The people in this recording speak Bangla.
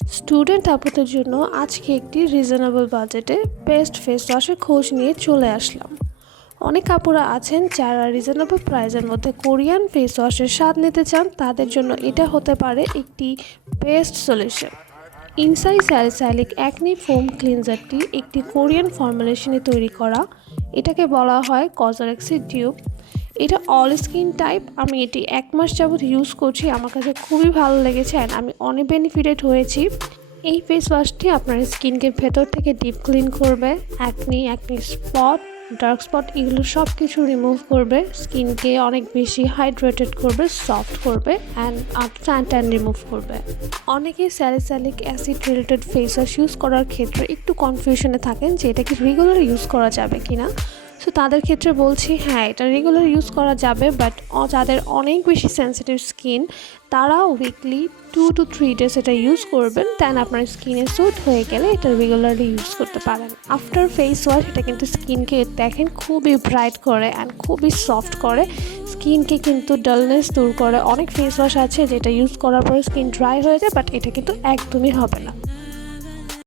স্টুডেন্ট আপুদের জন্য আজকে একটি রিজনেবল বাজেটে বেস্ট ফেস ওয়াশের খোঁজ নিয়ে চলে আসলাম। অনেক আপুরা আছেন যারা রিজনেবল প্রাইসের মধ্যে কোরিয়ান ফেস ওয়াশের স্বাদ নিতে চান, তাদের জন্য এটা হতে পারে একটি বেস্ট সলিউশন ইনসাই স্যালিসাইলিক অ্যাকনি ফোম ক্লিনজারটি একটি কোরিয়ান ফর্মুলেশনে তৈরি করা। এটাকে বলা হয় কজারেক্সি টিউব এটা অল স্কিন টাইপ আমি এটি এক মাস যাবৎ ইউজ করছি, আমার কাছে খুবই ভালো লেগেছে অ্যান্ড আমি অনেক বেনিফিটেড হয়েছি। এই ফেস ওয়াশটি আপনার স্কিনকে ভেতর থেকে ডিপ ক্লিন করবে acne acne spot dark spot এগুলো সব কিছু রিমুভ করবে স্কিনকে অনেক বেশি হাইড্রেটেড করবে সফট করবে অ্যান্ড ট্যান ট্যান রিমুভ করবে। অনেকে salicylic acid related face wash use করার ক্ষেত্রে একটু কনফিউশনে থাকেন যে এটা কি রেগুলার ইউজ করা যাবে কি না সো তাদের ক্ষেত্রে বলছি হ্যাঁ এটা রেগুলার ইউজ করা যাবে বাট যাদের অনেক বেশি সেন্সিটিভ স্কিন তারা weekly two two three days এটা ইউজ করবেন দেন আপনার স্কিনে স্যুট হয়ে গেলে এটা রেগুলারলি ইউজ করতে পারেন। আফটার ফেস ওয়াশ এটা কিন্তু স্কিনকে দেখেন খুবই ব্রাইট করে অ্যান্ড খুবই সফট করে। স্কিনকে কিন্তু ডালনেস দূর করে। অনেক ফেস ওয়াশ আছে যেটা ইউজ করার পরে স্কিন ড্রাই হয়ে যায় বাট এটা কিন্তু একদমই হবে না।